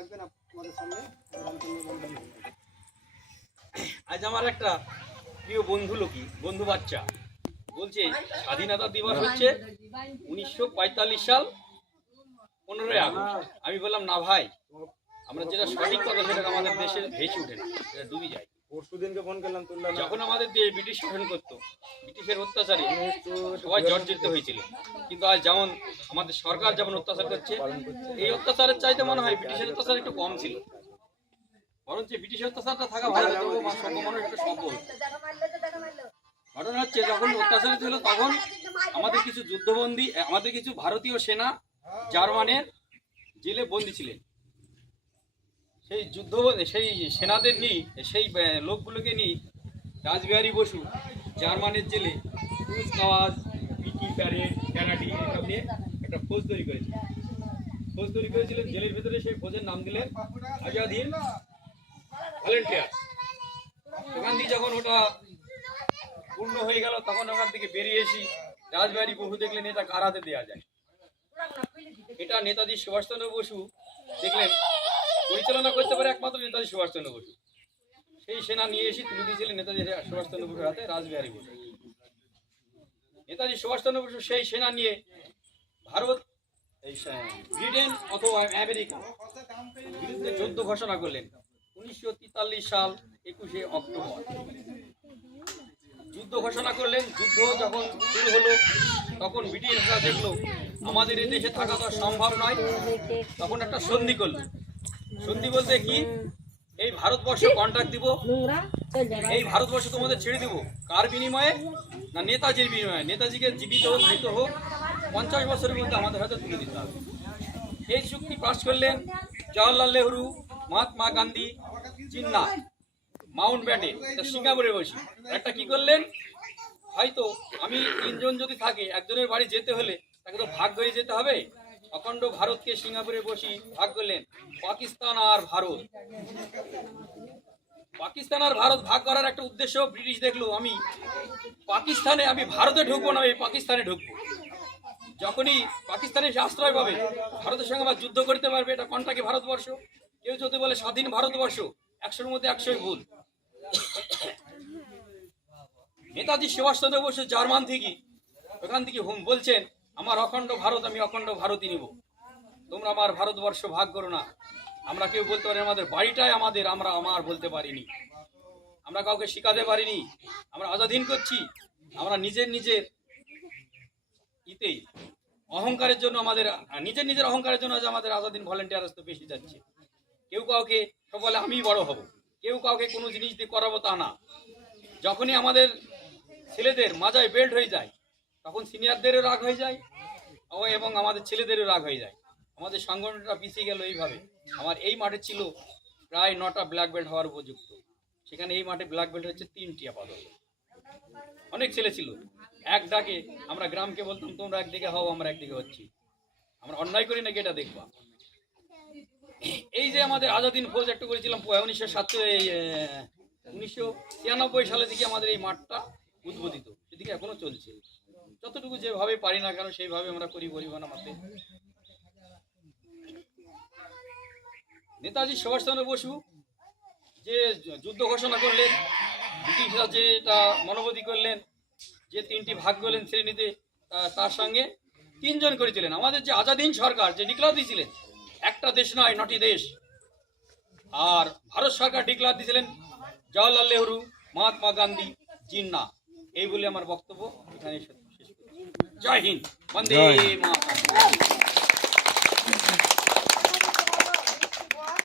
রাখবেন আমাদের সামনে। আজ আমার একটা প্রিয় বন্ধু লোকি বন্ধু বাচ্চা। বলছে, স্বাধীনতা দিবস হচ্ছে উনিশশো পঁয়তাল্লিশ সাল পনেরোই আগস্ট। আমি বললাম, না ভাই, আমরা যেটা সঠিক কথা সেটা আমাদের দেশে ভেসে উঠে না, সেটা ডুবি যায়। পরশু ফোন করলাম তুললাম। যখন আমাদের দেশ ব্রিটিশ শাসন করতো ব্রিটিশের অত্যাচারে সবাই জর্জরিত হয়েছিল। কিন্তু আজ যেমন আমাদের সরকার যেমন অত্যাচার করছে এই অত্যাচারের চাইতে মনে হয় ব্রিটিশের অত্যাচার একটু কম ছিল। বরঞ্চ ব্রিটিশ অত্যাচারটা থাকা ভালো মানুষ একটু সফল ঘটনা হচ্ছে যখন অত্যাচারিত হলো তখন আমাদের কিছু যুদ্ধবন্দী আমাদের কিছু ভারতীয় সেনা জার্মানের জেলে বন্দী ছিলেন। সেই যুদ্ধ সেই সেনাদের নিয়ে, সেই লোকগুলোকে নিয়ে রাজবিহারী বসু, জার্মানের জেলে কুচকাওয়াজ পিটি প্যারেড, ক্যানাডি এসব নিয়ে একটা ফৌজ তৈরি করেছিল। ফৌজ তৈরি করেছিলেন, জেলের ভেতরে সেই ফৌজের নাম দিলেন আজাদ হিন্দ ভলেন্টিয়ার। ওখান থেকে যখন ওটা পূর্ণ হয়ে গেল, তখন ওখান থেকে বেরিয়ে এসি রাজবাড়ি বহু দেখলেন, এটা কার হাতে দেওয়া যায়? এটা নেতাজি সুভাষচন্দ্র বসু দেখলেন পরিচালনা করতে পারে একমাত্র নেতাজি সুভাষচন্দ্র বসু। সেই সেনা নিয়ে এসে তুলে দিয়েছিলেন নেতাজি সুভাষচন্দ্র বসুর হাতে রাসবিহারী বসু নেতাজি সুভাষচন্দ্র বসু সেই সেনা নিয়ে ভারত, এই ব্রিটেন অথবা আমেরিকা বিরুদ্ধে যুদ্ধ ঘোষণা করলেন উনিশশো তেতাল্লিশ সাল একুশে অক্টোবর। যুদ্ধ ঘোষণা করলেন, যুদ্ধ যখন শুরু হলো, তখন ব্রিটিশরা দেখল, আমাদের এই দেশে থাকা তো সম্ভব নয়। তখন একটা সন্ধি করল। সন্ধি বলতে কি? এই ভারতবর্ষ কন্ট্রাক্ট দিব? এই ভারতবর্ষ তোমাদের ছেড়ে দিব? কার বিনিময়ে? না নেতাজির বিনিময়ে? নেতাজিকে জীবিত হোক মৃত হোক পঞ্চাশ বছরের মধ্যে আমাদের হাতে তুলে দিতে হবে। এই চুক্তি পাশ করলেন জওয়াহরলাল নেহরু মহাত্মা গান্ধী জিন্না মাউন্ট ব্যাটে সিঙ্গাপুরে বসি। একটা কি করলেন? হয়তো আমি তিনজন যদি থাকে একজনের বাড়ি যেতে হলে তাকে তো ভাগ হয়ে যেতে হবে। অখণ্ড ভারতকে সিঙ্গাপুরে বসি ভাগ করলেন পাকিস্তান আর ভারত। পাকিস্তান আর ভারত ভাগ করার একটা উদ্দেশ্য ব্রিটিশ দেখল, আমি পাকিস্তানে, আমি ভারতে ঢুকবো না, আমি পাকিস্তানে ঢুকবো। যখনই পাকিস্তানে আশ্রয় পাবে, ভারতের সঙ্গে আবার যুদ্ধ করতে পারবে, এটা কোনটাকে ভারতবর্ষ? কেউ যদি বলে স্বাধীন ভারতবর্ষ, একশোর মধ্যে একশোই ভুল। নেতাজি সুভাষচন্দ্র বসু জার্মান থেকে ওখান থেকে হুম বলছেন আমার অখণ্ড ভারত, আমি অখণ্ড ভারতই নিব। তোমরা আমার ভারতবর্ষ ভাগ করো না। আমরা কেউ বলতে পারি আমাদের বাড়িটাই আমাদের, আমরা আমার বলতে পারিনি। আমরা কাউকে শিখাতে পারিনি। আমরা আজাদিন করছি। আমরা নিজের নিজের ইতেই। অহংকারের জন্য আমাদের নিজের নিজের অহংকারের জন্য আজ আমাদের আজাদিন ভলেন্টিয়ার তো বেশি যাচ্ছে। কেউ কাউকে বলে আমি বড় হব। কেউ কাউকে কোনো জিনিস দিয়ে করাবো তা না। যখনই আমাদের ছেলেদের মাজায় বেল্ট হয়ে যায় তখন সিনিয়রদেরও রাগ হয়ে যায়, ও এবং আমাদের ছেলেদেরও রাগ হয়ে যায়। আমাদের সংগঠনটা পিছিয়ে গেল এইভাবে। আমার এই মাঠে ছিল প্রায় নটা ব্ল্যাক বেল্ট হওয়ার উপযুক্ত। সেখানে এই মাঠে ব্ল্যাক বেল্ট হচ্ছে তিনটি আপাতত। অনেক ছেলে ছিল। এক ডাকে আমরা গ্রামকে বলতাম, তোমরা একদিকে হও, আমরা একদিকে হচ্ছি। আমরা অন্যায় করি নাকি এটা দেখবা? এই যে আমাদের আজাদিন ফৌজ একটু করেছিলাম উনিশশো সাতচল্লিশ উনিশশো ছিয়ানব্বই সালে থেকে আমাদের এই মাঠটা উদ্বোধিত। সেদিকে এখনও চলছে। যতটুকু যেভাবে পারি না কেন, সেইভাবে আমরা করি পরিবহন আমাদের। নেতাজি সুভাষচন্দ্র বসু যে যুদ্ধ ঘোষণা করলেন ব্রিটিশরা যে এটা মনোবধি করলেন, যে তিনটি ভাগ করলেন শ্রেণীতে তার সঙ্গে তিনজন করেছিলেন। আমাদের যে আজাদিন সরকার, যে ডিক্লার দিয়েছিলেন, একটা দেশ নয়, নটি দেশ। আর ভারত সরকার ডিক্লার দিয়েছিলেন, জওয়াহরলাল নেহরু, মহাত্মা গান্ধী, জিন্না। এই বলে আমার বক্তব্য এখানে শেষ। जय हिंद वंदे माता